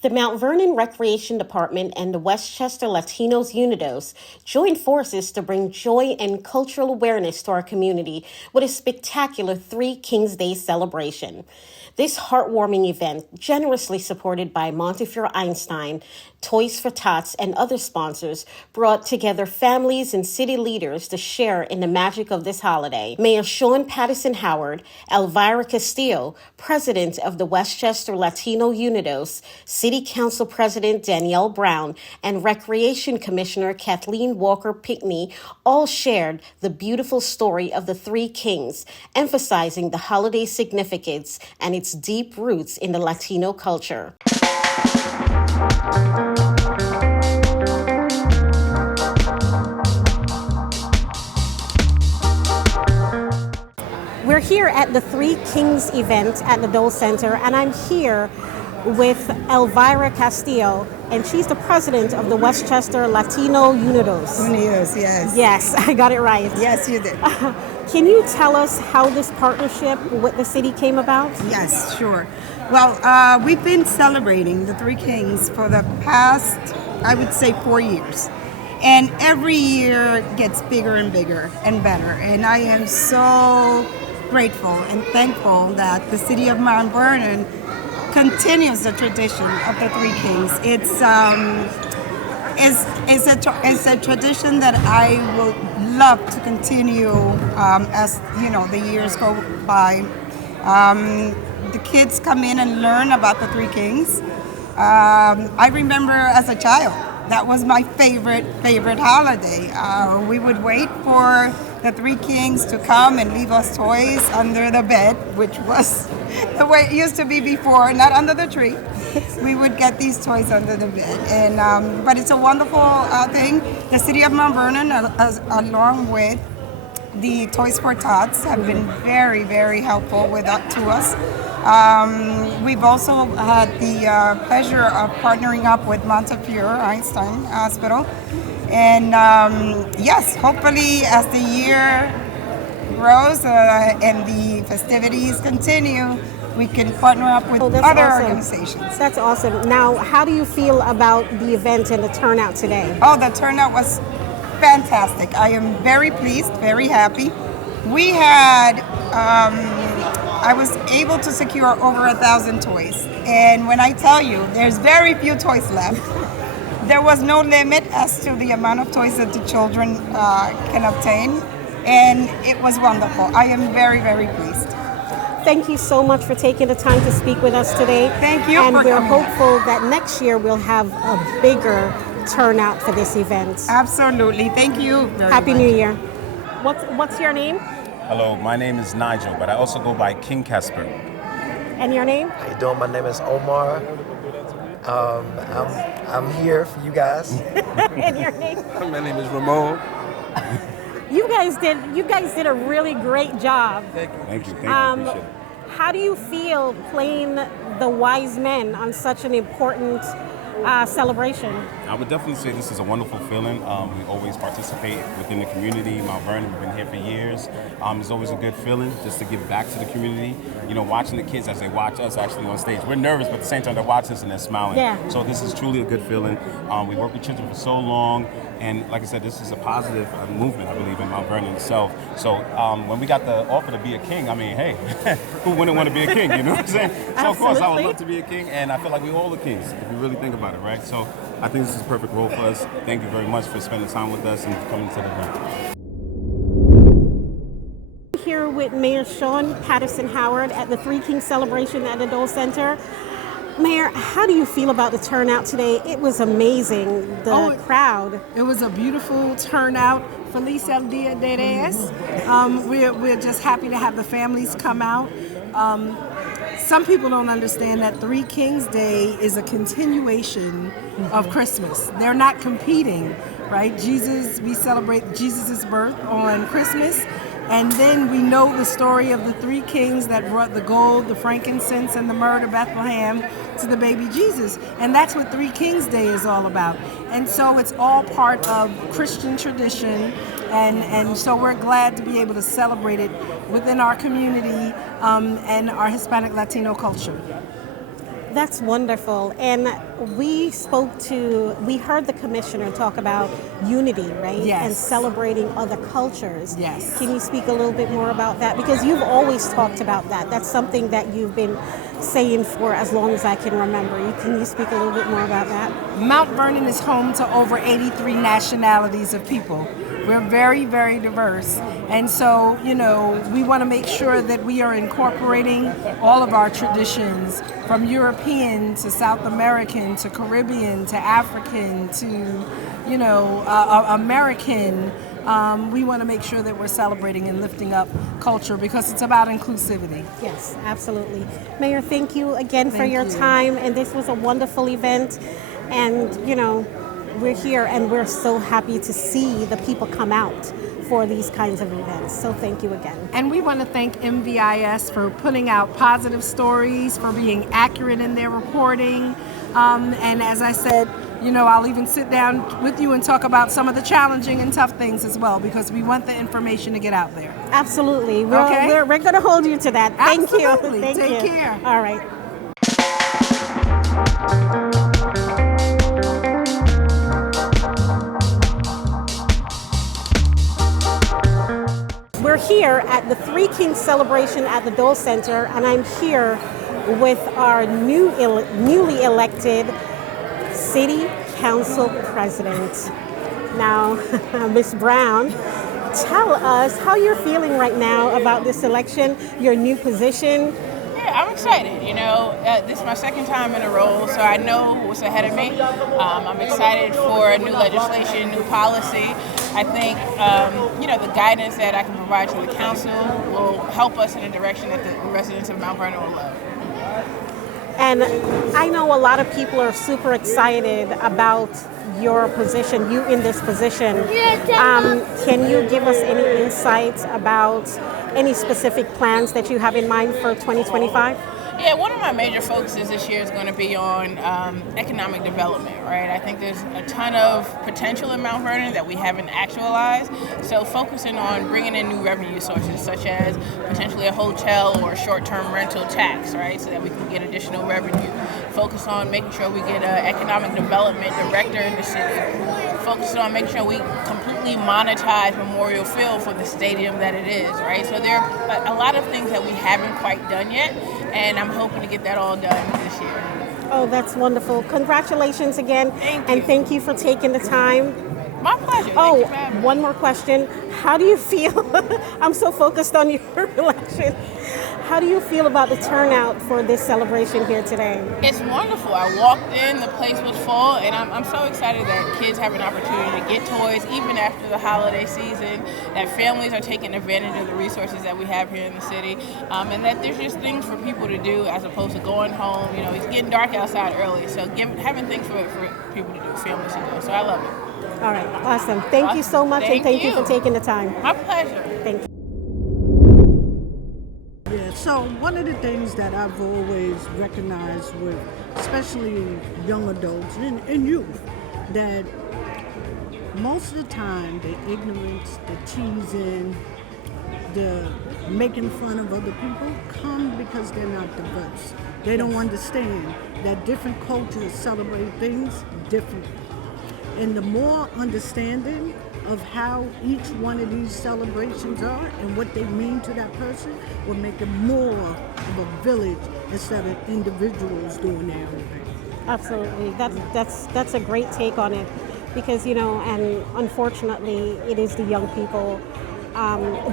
The Mount Vernon Recreation Department and the Westchester Latinos Unidos joined forces to bring joy and cultural awareness to our community with a spectacular Three Kings Day celebration. This heartwarming event, generously supported by Montefiore Einstein, Toys for Tots, and other sponsors, brought together families and city leaders to share in the magic of this holiday. Mayor Shan Patterson Howard, Elvira Castillo, President of the Westchester Latino Unidos, City Council President Danielle Brown, and Recreation Commissioner Kathleen Walker Pickney all shared the beautiful story of the Three Kings, emphasizing the holiday significance and its deep roots in the Latino culture. We're here at the Three Kings event at the Dole Center, and I'm here with Elvira Castillo, and she's the president of the Westchester Latino Unidos. Unidos, yes. Yes, I got it right. Yes, you did. Can you tell us how this partnership with the city came about? Yes, sure. Well, we've been celebrating the Three Kings for the past, I would say, 4 years. And every year gets bigger and bigger and better. And I am so grateful and thankful that the city of Mount Vernon continues the tradition of the Three Kings. It's a tradition that I would love to continue as the years go by. The kids come in and learn about the Three Kings. I remember as a child, that was my favorite holiday. We would wait for the Three Kings to come and leave us toys under the bed, which was the way it used to be before, not under the tree. We would get these toys under the bed, and but it's a wonderful thing. The city of Mount Vernon, along with the Toys for Tots, have been very, very helpful to us. We've also had the pleasure of partnering up with Montefiore Einstein Hospital. And yes, hopefully as the year grows and the festivities continue, we can partner up with other organizations. That's awesome. Now, how do you feel about the event and the turnout today? Oh, the turnout was fantastic. I am very pleased, very happy. We had, I was able to secure over 1,000 toys. And when I tell you, there's very few toys left. There was no limit as to the amount of toys that the children can obtain. And it was wonderful. I am very, very pleased. Thank you so much for taking the time to speak with us today. Thank you. And we're hopeful that next year we'll have a bigger turnout for this event. Absolutely. Thank you very Happy much. New Year. What's your name? Hello, my name is Nigel, but I also go by King Casper. And your name? How you doing? My name is Omar. I'm here for you guys. And your name? My name is Ramon. You guys did a really great job. Thank you. Appreciate it. How do you feel playing the wise men on such an important celebration? I would definitely say this is a wonderful feeling. We always participate within the community. Mount Vernon, we've been here for years. It's always a good feeling just to give back to the community. You know, watching the kids as they watch us actually on stage. We're nervous, but at the same time they're watching us and they're smiling. Yeah. So this is truly a good feeling. We work with children for so long, and like I said, this is a positive movement, I believe, in Mount Vernon itself. So when we got the offer to be a king, I mean, hey, who wouldn't want to be a king? You know what I'm saying? So of course I would love to be a king, and I feel like we're all the kings if you really think about it, right? So I think this is a perfect role for us. Thank you very much for spending time with us and coming to the event. Here with Mayor Shan Patterson Howard at the Three Kings celebration at the Dole Center. Mayor, how do you feel about the turnout today? It was amazing, the crowd. It was a beautiful turnout. Feliz el Dia de Reyes. We're just happy to have the families come out. Some people don't understand that Three Kings Day is a continuation of Christmas. They're not competing, right? We celebrate Jesus' birth on Christmas, and then we know the story of the three kings that brought the gold, the frankincense, and the myrrh to Bethlehem to the baby Jesus. And that's what Three Kings Day is all about. And so it's all part of Christian tradition, and so we're glad to be able to celebrate it within our community and our Hispanic Latino culture. That's wonderful. And we heard the commissioner talk about unity, right? Yes. And celebrating other cultures. Yes. Can you speak a little bit more about that? Because you've always talked about that. That's something that you've been saying for as long as I can remember. Can you speak a little bit more about that? Mount Vernon is home to over 83 nationalities of people. We're very, very diverse. And so, we want to make sure that we are incorporating all of our traditions, from European to South American to Caribbean to African to, American. We want to make sure that we're celebrating and lifting up culture because it's about inclusivity. Yes, absolutely. Mayor, thank you again for your you. time. And this was a wonderful event. And, we're here and we're so happy to see the people come out for these kinds of events. So thank you again. And we want to thank MVIS for putting out positive stories, for being accurate in their reporting. And as I said, I'll even sit down with you and talk about some of the challenging and tough things as well, because we want the information to get out there. Absolutely. Okay. We're going to hold you to that. Thank Absolutely. you. Thank Take you. care. All right. We're here at the Three Kings celebration at the Dole Center, and I'm here with our newly elected City Council President. Now, Ms. Brown, tell us how you're feeling right now about this election, your new position. Yeah, I'm excited. This is my second time in a role, so I know what's ahead of me. I'm excited for new legislation, new policy. I think, the guidance that I can provide to the council will help us in a direction that the residents of Mount Vernon will love. And I know a lot of people are super excited about your position, you in this position. Can you give us any insights about any specific plans that you have in mind for 2025? Yeah, one of my major focuses this year is going to be on economic development, right? I think there's a ton of potential in Mount Vernon that we haven't actualized. So focusing on bringing in new revenue sources, such as potentially a hotel or short-term rental tax, right? So that we can get additional revenue. Focus on making sure we get an economic development director in the city. Focus on making sure we completely monetize Memorial Field for the stadium that it is, right? So there are a lot of things that we haven't quite done yet, and I'm hoping to get that all done this year. Oh, that's wonderful. Congratulations again. Thank you. And thank you for taking the time. My pleasure. Oh, Thank you for having me. one more question. How do you feel? I'm so focused on your election. How do you feel about the turnout for this celebration here today? It's wonderful. I walked in, the place was full, and I'm so excited that kids have an opportunity to get toys even after the holiday season, that families are taking advantage of the resources that we have here in the city, and that there's just things for people to do as opposed to going home. It's getting dark outside early, so having things for people to do, families to do. So I love it. All right, awesome. Thank you so much, and thank you for taking the time. My pleasure. Thank you. Yeah, so one of the things that I've always recognized with, especially young adults and youth, that most of the time the ignorance, the teasing, the making fun of other people come because they're not diverse. They don't understand that different cultures celebrate things differently. And the more understanding of how each one of these celebrations are and what they mean to that person will make it more of a village instead of individuals doing their own thing. Absolutely. That's a great take on it, because and unfortunately it is the young people.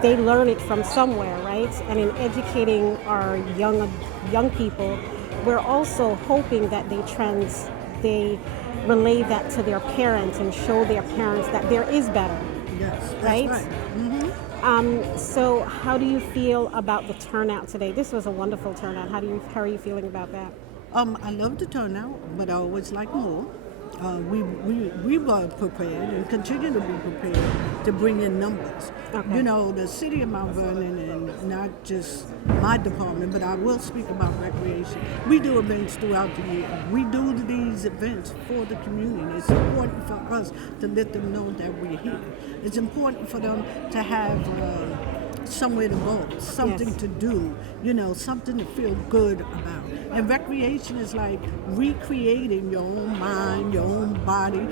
They learn it from somewhere, right? And in educating our young people, we're also hoping that they relay that to their parents and show their parents that there is better. Yes, that's right? Mm-hmm. So how do you feel about the turnout today? This was a wonderful turnout. How are you feeling about that? I love the turnout, but I always like more. We were prepared and continue to be prepared to bring in numbers. Okay. The city of Mount Vernon, and not just my department, but I will speak about recreation. We do events throughout the year. We do these events for the community. It's important for us to let them know that we're here. It's important for them to have somewhere to go, something Yes. to do, something to feel good about. And recreation is like recreating your own mind, your own body.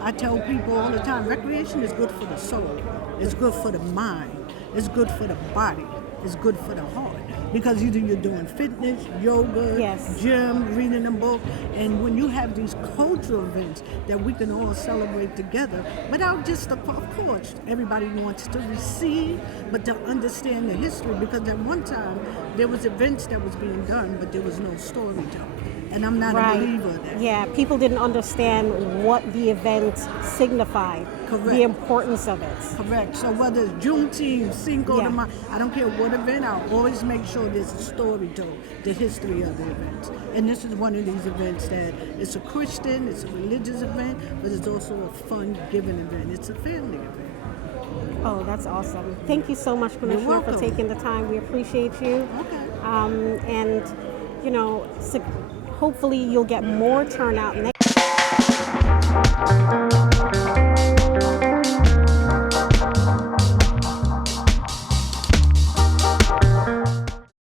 I tell people all the time, recreation is good for the soul, it's good for the mind, it's good for the body, it's good for the heart. Because either you're doing fitness, yoga, Yes. gym, reading a book, and when you have these cultural events that we can all celebrate together, without just, of course, everybody wants to receive, but to understand the history, because at one time there was events that was being done, but there was no storytelling. And I'm not a believer of that. Yeah, people didn't understand what the event signified, Correct. the importance of it. Correct. So whether it's Juneteenth, Cinco de Yeah. Mayo, I don't care what event, I always make sure there's a story told, the history of the event. And this is one of these events that it's a Christian, it's a religious event, but it's also a fun, giving event. It's a family event. Oh, that's awesome. Thank you so much, Commissioner, for welcome. taking the time. We appreciate you. Okay. And, hopefully you'll get more turnout next